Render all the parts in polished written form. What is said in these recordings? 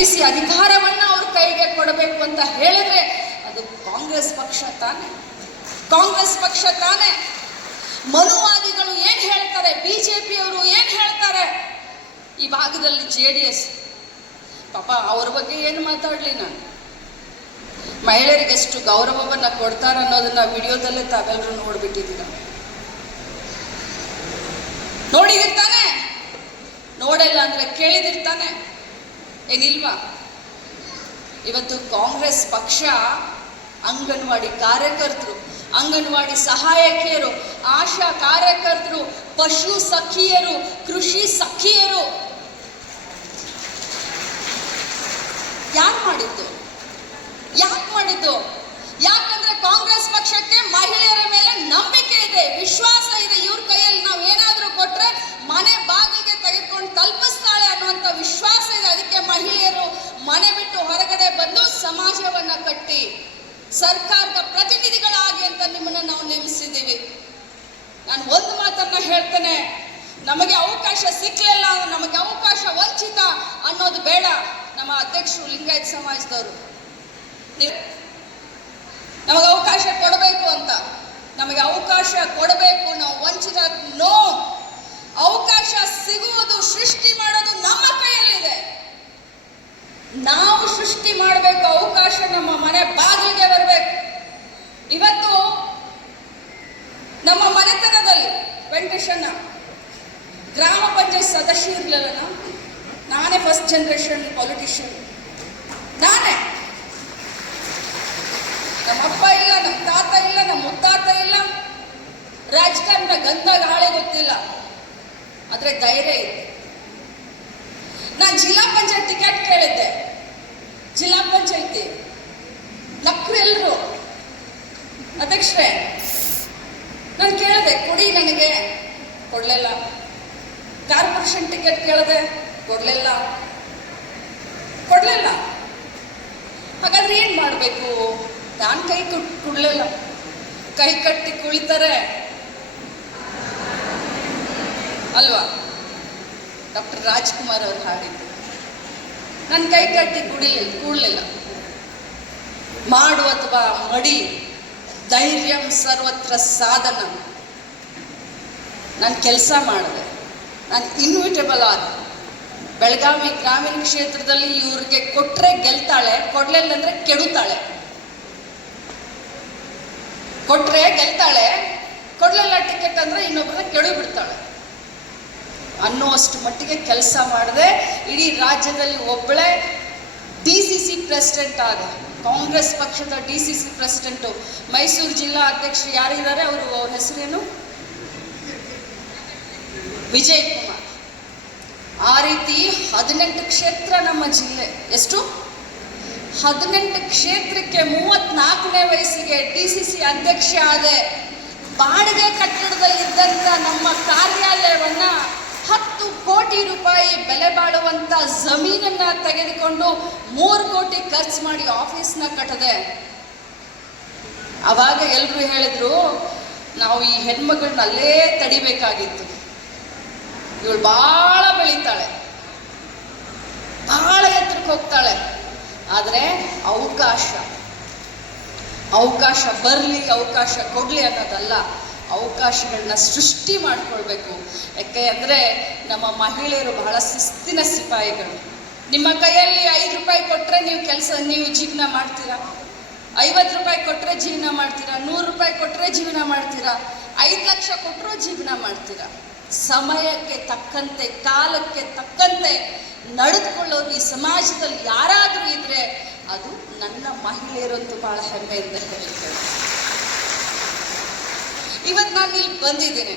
ರಚಿಸಿ ಅಧಿಕಾರವನ್ನ ಅವ್ರ ಕೈಗೆ ಕೊಡಬೇಕು ಅಂತ ಹೇಳಿದ್ರೆ ಅದು ಕಾಂಗ್ರೆಸ್ ಪಕ್ಷ ತಾನೆ, ಕಾಂಗ್ರೆಸ್ ಪಕ್ಷ ತಾನೆ. ಮನುವಾದಿಗಳು ಏನ್ ಹೇಳ್ತಾರೆ, ಬಿಜೆಪಿಯವರು ಏನ್ ಹೇಳ್ತಾರೆ, ಈ ಭಾಗದಲ್ಲಿ JDS ಪಾಪ ಅವ್ರ ಬಗ್ಗೆ ಏನು ಮಾತಾಡ್ಲಿ ನಾನು. ಮಹಿಳೆಯರಿಗೆ ಎಷ್ಟು ಗೌರವವನ್ನ ಕೊಡ್ತಾರ ಅನ್ನೋದನ್ನ ವಿಡಿಯೋದಲ್ಲೇ ತಾವೆಲ್ಲರೂ ನೋಡ್ಬಿಟ್ಟಿದ್ದೀರ, ನೋಡಿದಿರ್ತಾನೆ, ನೋಡಲ್ಲ ಅಂದ್ರೆ ಕೇಳಿದಿರ್ತಾನೆ, ಏನಿಲ್ವಾ? ಇವತ್ತು ಕಾಂಗ್ರೆಸ್ ಪಕ್ಷ ಅಂಗನವಾಡಿ ಕಾರ್ಯಕರ್ತರು, ಅಂಗನವಾಡಿ ಸಹಾಯಕಿಯರು, ಆಶಾ ಕಾರ್ಯಕರ್ತರು, ಪಶು ಸಖಿಯರು, ಕೃಷಿ ಸಖಿಯರು ಯಾರು ಮಾಡಿದ್ದು? ಯಾಕೆ ಮಾಡಿದ್ದು? ಯಾಕಂದ್ರೆ ಕಾಂಗ್ರೆಸ್ ಪಕ್ಷಕ್ಕೆ ಮಹಿಳೆಯರ ಮೇಲೆ ನಂಬಿಕೆ ಇದೆ, ವಿಶ್ವಾಸ ಇದೆ. ಇವ್ರ ಕೈಯಲ್ಲಿ ನಾವು ಏನಾದ್ರೂ ಕೊಟ್ರೆ ಮನೆ ಬಾಗಿಲಿಗೆ ತೆಗೆದುಕೊಂಡು ತಲುಪಿಸ್ತಾಳೆ ಅನ್ನುವಂಥ ವಿಶ್ವಾಸ ಇದೆ. ಅದಕ್ಕೆ ಮಹಿಳೆಯರು ಮನೆ ಬಿಟ್ಟು ಹೊರಗಡೆ ಬಂದು ಸಮಾಜವನ್ನ ಕಟ್ಟಿ ಸರ್ಕಾರದ ಪ್ರತಿನಿಧಿಗಳಾಗಿ ಅಂತ ನಿಮ್ಮನ್ನ ನಾವು ನೇಮಿಸಿದ್ದೀವಿ. ನಾನು ಒಂದು ಮಾತನ್ನ ಹೇಳ್ತೇನೆ, ನಮಗೆ ಅವಕಾಶ ಸಿಕ್ಲಿಲ್ಲ, ನಮಗೆ ಅವಕಾಶ ವಂಚಿತ ಅನ್ನೋದು ಬೇಡ. ನಮ್ಮ ಅಧ್ಯಕ್ಷರು ಲಿಂಗಾಯತ ಸಮಾಜದವರು ನಮಗೆ ಅವಕಾಶ ಕೊಡಬೇಕು ಅಂತ, ನಮಗೆ ಅವಕಾಶ ಕೊಡಬೇಕು, ನಾವು ವಂಚಿತ ನೋ. ಅವಕಾಶ ಸಿಗುವುದು, ಸೃಷ್ಟಿ ಮಾಡೋದು ನಮ್ಮ ಕೈಯಲ್ಲಿದೆ. ನಾವು ಸೃಷ್ಟಿ ಮಾಡಬೇಕು, ಅವಕಾಶ ನಮ್ಮ ಮನೆ ಬಾಗಿಲಿಗೆ ಬರಬೇಕು. ಇವತ್ತು ನಮ್ಮ ಮನೆತನದಲ್ಲಿ ವೆಂಕಟೇಶಣ್ಣ ಗ್ರಾಮ ಪಂಚಾಯತ್ ಸದಸ್ಯ ಇರಲಿಲ್ಲ, ನಾನೇ ಫಸ್ಟ್ ಜನರೇಷನ್ ಪೊಲಿಟಿಷಿಯನ್, ನಾನೇ. ನಮ್ಮಪ್ಪ ಇಲ್ಲ, ನಮ್ಮ ತಾತ ಇಲ್ಲ, ನಮ್ಮ ಮುತ್ತಾತ ಇಲ್ಲ, ರಾಜಕಾರಣದ ಗಂಧ ಗಾಳಿ ಗೊತ್ತಿಲ್ಲ, ಆದ್ರೆ ಧೈರ್ಯ ಇತ್ತು. ನಾನು ಜಿಲ್ಲಾ ಪಂಚಾಯತ್ ಟಿಕೆಟ್ ಕೇಳಿದ್ದೆ, ಜಿಲ್ಲಾ ಪಂಚಾಯತಿ ನಕ್ರು ಎಲ್ಲರೂ, ಅಧ್ಯಕ್ಷರೇ ನಾನು ಕೇಳಿದೆ ಕೊಡಿ ನನಗೆ, ಕೊಡ್ಲಿಲ್ಲ. ಕಾರ್ಪೊರೇಷನ್ ಟಿಕೆಟ್ ಕೇಳಿದೆ, ಕೊಡ್ಲಿಲ್ಲ. ಹಾಗಾದ್ರೆ ಏನ್ ಮಾಡಬೇಕು? ನಾನು ಕೈ ಕೊಡ್ಲಿಲ್ಲ. ಕೈ ಕಟ್ಟಿ ಕುಳಿತಾರೆ ಅಲ್ವಾ, ಡಾಕ್ಟರ್ ರಾಜ್ಕುಮಾರ್ ಅವರು ಹಾಡಿದ್ದು. ನನ್ನ ಕೈ ಕಟ್ಟಿ ಕೂಡಲಿಲ್ಲ. ಮಾಡು ಅಥವಾ ಮಡಿ, ಧೈರ್ಯಂ ಸರ್ವತ್ರ ಸಾಧನ. ನಾನು ಕೆಲಸ ಮಾಡಿದೆ, ನಾನು ಇನ್ವಿಟೇಬಲ್ ಆದ. ಬೆಳಗಾವಿ ಗ್ರಾಮೀಣ ಕ್ಷೇತ್ರದಲ್ಲಿ ಇವ್ರಿಗೆ ಕೊಟ್ರೆ ಗೆಲ್ತಾಳೆ, ಕೊಡ್ಲಿಲ್ಲ ಅಂದ್ರೆ ಕೆಡುತ್ತಾಳೆ. ಕೊಟ್ರೆ ಗೆಲ್ತಾಳೆ, ಕೊಡ್ಲಿಲ್ಲ ಟಿಕೆಟ್ ಅಂದ್ರೆ ಇನ್ನೊಬ್ಬರನ್ನ ಕೆಡು ಬಿಡ್ತಾಳೆ ಅನ್ನುವಷ್ಟು ಮಟ್ಟಿಗೆ ಕೆಲಸ ಮಾಡಿದೆ. ಇಡೀ ರಾಜ್ಯದಲ್ಲಿ ಒಬ್ಬಳೇ DCC ಪ್ರೆಸಿಡೆಂಟ್ ಆದ, ಕಾಂಗ್ರೆಸ್ ಪಕ್ಷದ DCC ಪ್ರೆಸಿಡೆಂಟು. ಮೈಸೂರು ಜಿಲ್ಲಾ ಅಧ್ಯಕ್ಷರು ಯಾರಿದ್ದಾರೆ, ಅವ್ರ ಹೆಸರೇನು? ವಿಜಯ್ ಕುಮಾರ್. ಆ ರೀತಿ 18 ಕ್ಷೇತ್ರ ನಮ್ಮ ಜಿಲ್ಲೆ. ಎಷ್ಟು? 18 ಕ್ಷೇತ್ರಕ್ಕೆ 34ನೇ ವಯಸ್ಸಿಗೆ DCC ಅಧ್ಯಕ್ಷ ಆದೆ. ಬಾಡಿಗೆ ಕಟ್ಟಡದಲ್ಲಿದ್ದಂಥ ನಮ್ಮ ಕಾರ್ಯಾಲಯವನ್ನ 10 ಕೋಟಿ ರೂಪಾಯಿ ಬೆಲೆ ಬಾಳುವಂತ ಜಮೀನನ್ನ ತೆಗೆದುಕೊಂಡು 3 ಕೋಟಿ ಖರ್ಚು ಮಾಡಿ ಆಫೀಸ್ನ ಕಟ್ಟದೆ. ಅವಾಗ ಎಲ್ರು ಹೇಳಿದ್ರು, ನಾವು ಈ ಹೆಣ್ಮಗಳನ್ನ ಅಲ್ಲೇ ತಡಿಬೇಕಾಗಿತ್ತು, ಇವಳು ಬಹಳ ಬೆಳೀತಾಳೆ, ಬಹಳ ಎತ್ತರಕ್ಕೆ ಹೋಗ್ತಾಳೆ. ಆದರೆ ಅವಕಾಶ ಬರಲಿ, ಅವಕಾಶ ಕೊಡಲಿ ಅನ್ನೋದಲ್ಲ, ಅವಕಾಶಗಳನ್ನ ಸೃಷ್ಟಿ ಮಾಡ್ಕೊಳ್ಬೇಕು. ಯಾಕೆ ಅಂದರೆ ನಮ್ಮ ಮಹಿಳೆಯರು ಬಹಳ ಶಿಸ್ತಿನ ಸಿಪಾಯಿಗಳು. ನಿಮ್ಮ ಕೈಯಲ್ಲಿ 5 ರೂಪಾಯಿ ಕೊಟ್ಟರೆ ನೀವು ಜೀವನ ಮಾಡ್ತೀರಾ, 50 ರೂಪಾಯಿ ಕೊಟ್ಟರೆ ಜೀವನ ಮಾಡ್ತೀರಾ, 100 ರೂಪಾಯಿ ಕೊಟ್ಟರೆ ಜೀವನ ಮಾಡ್ತೀರಾ, 5 ಲಕ್ಷ ಕೊಟ್ಟರೂ ಜೀವನ ಮಾಡ್ತೀರಾ. ಸಮಯಕ್ಕೆ ತಕ್ಕಂತೆ, ಕಾಲಕ್ಕೆ ತಕ್ಕಂತೆ ನಡೆದುಕೊಳ್ಳೋರು ಈ ಸಮಾಜದಲ್ಲಿ ಯಾರಾದರೂ ಇದ್ರೆ ಅದು ನನ್ನ ಮಹಿಳೆಯರಂತೂ ಬಹಳ ಹೆಮ್ಮೆಯಿಂದ ಹೇಳ್ತೇನೆ. ಇವತ್ತು ನಾನು ಇಲ್ಲಿ ಬಂದಿದ್ದೀನಿ,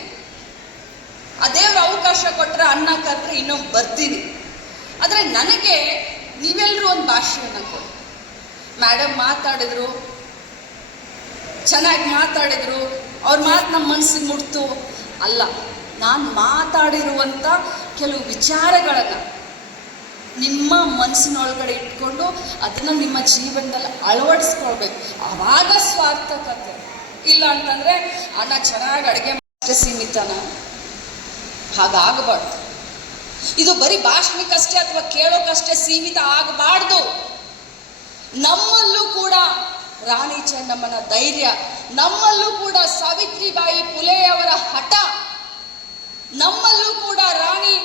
ಆ ದೇವ್ರ ಅವಕಾಶ ಕೊಟ್ಟರೆ ಅನ್ನ ಕರೆದ್ರೆ ಇನ್ನೊಂದು ಬರ್ತೀನಿ. ಆದರೆ ನನಗೆ ನೀವೆಲ್ಲರೂ ಒಂದು ಭಾಷೆಯನ್ನು ಕೊಡಿ. ಮೇಡಮ್ ಮಾತಾಡಿದ್ರು, ಚೆನ್ನಾಗಿ ಮಾತಾಡಿದ್ರು, ಅವ್ರ ಮಾತು ನಮ್ಮ ಮನಸ್ಸಿಗೆ ಮುಟ್ತು ಅಲ್ಲ, ನಾನು ಮಾತಾಡಿರುವಂಥ ಕೆಲವು ವಿಚಾರಗಳನ್ನು ನಿಮ್ಮ ಮನಸ್ಸಿನೊಳಗಡೆ ಇಟ್ಕೊಂಡು ಅದನ್ನು ನಿಮ್ಮ ಜೀವನದಲ್ಲಿ ಅಳವಡಿಸ್ಕೊಳ್ಬೇಕು. ಆವಾಗ ಸ್ವಾರ್ಥಕತೆ. ಇಲ್ಲ ಅಂತಂದರೆ ಅಣ್ಣ ಚೆನ್ನಾಗಿ ಅಡುಗೆ ಮಾಡಿ ಸೀಮಿತನ, ಹಾಗಾಗಬಾರ್ದು. ಇದು ಬರೀ ಭಾಷಣಕ್ಕಷ್ಟೇ ಅಥವಾ ಕೇಳೋಕಷ್ಟೇ ಸೀಮಿತ ಆಗಬಾರ್ದು. ನಮ್ಮಲ್ಲೂ ಕೂಡ ರಾಣಿ ಚೆನ್ನಮ್ಮನ ಧೈರ್ಯ, ನಮ್ಮಲ್ಲೂ ಕೂಡ ಸಾವಿತ್ರಿಬಾಯಿ ಫುಲೆಯವರ ಹಠ, ನಮ್ಮಲ್ಲೂ ಕೂಡ ರಾಣಿ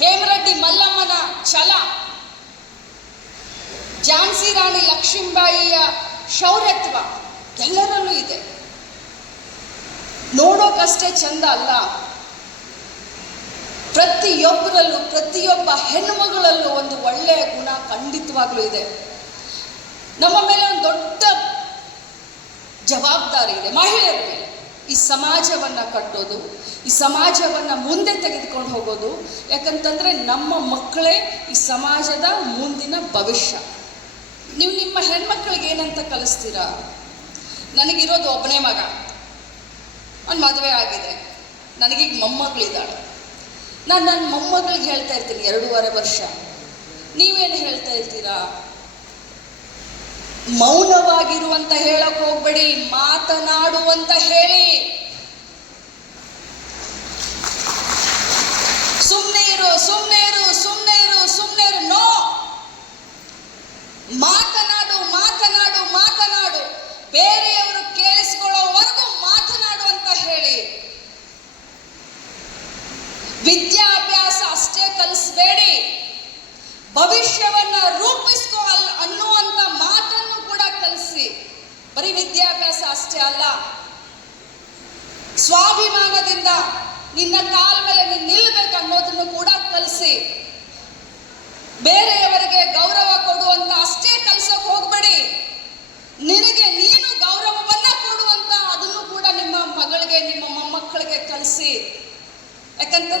ಹೇಮರೆಡ್ಡಿ ಮಲ್ಲಮ್ಮನ ಛಲ, ಝಾನ್ಸಿ ರಾಣಿ ಲಕ್ಷ್ಮೀಬಾಯಿಯ ಶೌರ್ಯತ್ವ ಎಲ್ಲರಲ್ಲೂ ಇದೆ. ನೋಡೋಕಷ್ಟೇ ಚಂದ ಅಲ್ಲ, ಪ್ರತಿಯೊಬ್ಬರಲ್ಲೂ ಪ್ರತಿಯೊಬ್ಬ ಹೆಣ್ಣುಮಗಳಲ್ಲೂ ಒಂದು ಒಳ್ಳೆಯ ಗುಣ ಖಂಡಿತವಾಗ್ಲೂ ಇದೆ. ನಮ್ಮ ಮೇಲೆ ಒಂದು ದೊಡ್ಡ ಜವಾಬ್ದಾರಿ ಇದೆ ಮಹಿಳೆಯರ ಮೇಲೆ. ಈ ಸಮಾಜವನ್ನ ಕಟ್ಟೋದು, ಈ ಸಮಾಜವನ್ನ ಮುಂದೆ ತೆಗೆದುಕೊಂಡು ಹೋಗೋದು. ಯಾಕಂತಂದ್ರೆ ನಮ್ಮ ಮಕ್ಕಳೇ ಈ ಸಮಾಜದ ಮುಂದಿನ ಭವಿಷ್ಯ. ನೀವು ನಿಮ್ಮ ಹೆಣ್ಮಕ್ಳಿಗೆ ಏನಂತ ಕಲಿಸ್ತೀರಾ? ನನಗಿರೋದು ಒಬ್ಬನೇ ಮಗ, ಅವ್ನು ಮದುವೆ ಆಗಿದೆ, ನನಗೀಗ ಮೊಮ್ಮಗಳಿದ್ದಾಳೆ. ನಾನು ನನ್ನ ಮೊಮ್ಮಗಳಿಗೆ ಹೇಳ್ತಾ ಇರ್ತೀನಿ 2.5 ವರ್ಷ, ನೀವೇನು ಹೇಳ್ತಾ ಇರ್ತೀರಾ? ಮೌನವಾಗಿರುವಂತ ಹೇಳಕ್ ಹೋಗ್ಬೇಡಿ, ಮಾತನಾಡುವಂತ ಹೇಳಿ. ಸುಮ್ಮನೆ ಇರು, ಸುಮ್ಮನೆ ಇರು, ಸುಮ್ಮನೆ ಇರು, ಸುಮ್ಮನೆ ಇರು. ನೋ, ಮಾತನಾಡು, ಮಾತನಾಡು, ಮಾತನಾಡು. ಬೇರೆಯವರು ಕೇಳಿಸಿಕೊಳ್ಳೋವರೆಗೂ ಮಾತನಾಡು ಅಂತ ಹೇಳಿ. ವಿದ್ಯಾಭ್ಯಾಸ ಅಷ್ಟೇ ಕಲಿಸಬೇಡಿ, ಭವಿಷ್ಯವನ್ನ ರೂಪಿಸ್ಕೋ ಅನ್ನುವಂತ ಮಾತನ್ನು ಕೂಡ ಕಲಿಸಿ. ಬರೀ ವಿದ್ಯಾಭ್ಯಾಸ ಅಷ್ಟೇ ಅಲ್ಲ, ಸ್ವಾಭಿಮಾನದಿಂದ ನಿನ್ನ ಕಾಲ ಮೇಲೆ ನೀನು ನಿಲ್ಲಬೇಕು ಅನ್ನೋದನ್ನು ಕೂಡ ಕಲಿಸಿ. ಬೇರೆಯವರಿಗೆ ಗೌರವ ಕೊಡುವಂತ ಅಷ್ಟೇ ಕಲಿಸೋಕೆ ಹೋಗ್ಬೇಡಿ, ನಿನಗೆ ನೀನು ಗೌರವವನ್ನ ಕೊಡುವಂತ ಅದನ್ನು ಕೂಡ ನಿಮ್ಮ ಮಗಳಿಗೆ, ನಿಮ್ಮ ಮೊಮ್ಮಕ್ಕಳಿಗೆ ಕಲಿಸಿ. ಯಾಕಂತಂದ್ರೆ